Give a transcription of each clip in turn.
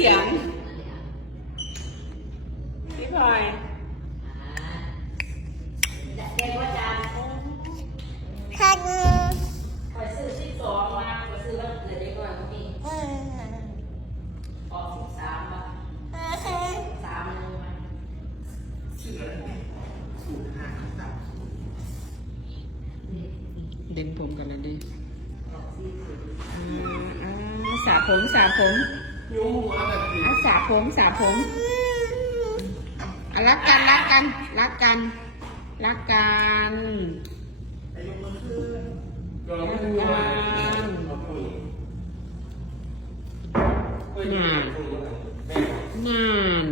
สียง พี่พลอยคันคอยซื้อสิบสองมาคอยซื้อวันเกิดเด็กก่อนก็มีออกสิบสามมาสามหนึงมาเด่นผมกันแล้วดิอ่าอ่าสระผม สระผมอะสระผมสระผมอะรักกันรักกันรักกันรักกันรักกันนานนาน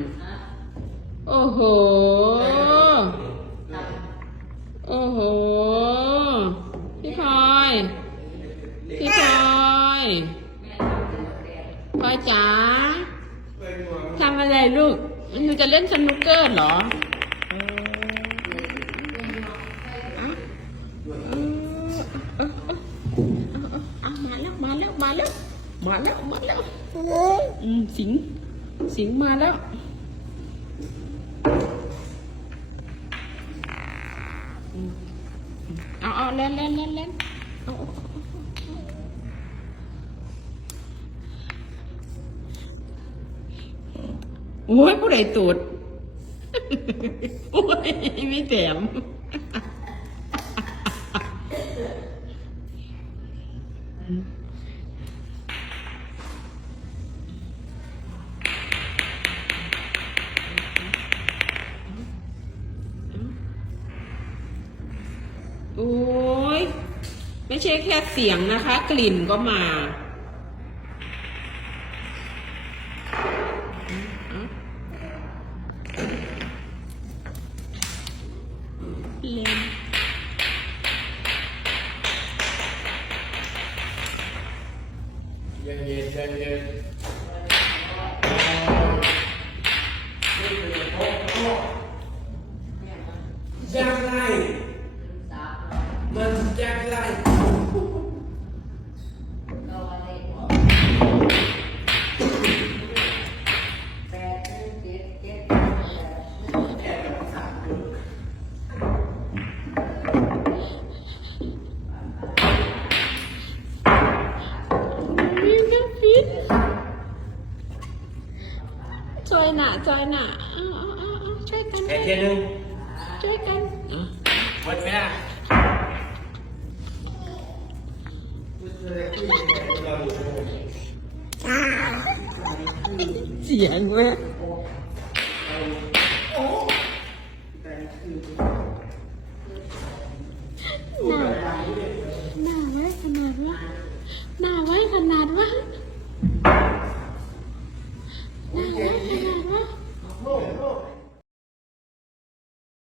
โอ้โห โอ้โห พี่พลอย พี่พลอย พลอยจ๋าทำอะไรลูกหนูจะเล่นสนุกเกอร์เหรออออะเออเออเออเอามาแล้วมาแล้วมาแล้วมาแล้วมาแล้วอืมสิงสิงมาแล้วเอาเอาเล่นเล่นเล่นเล่น โอ้ยผู้ใดตูดโอ้ยไม่แถมโอ้ยไม่ใช่แค่เสียงนะคะ กลิ่นก็มา เล่นเย็นเย็นเย็น อยหน่ะจอยหน่ะเอาเอาเอาเอาช่วยกันแค่เทียนหนึ่งช่วยกันอะหมดไหมล่ะเสียงแม่หน้าหน้าไว้ขนาดว่าหน้าไว้ขนาดว่า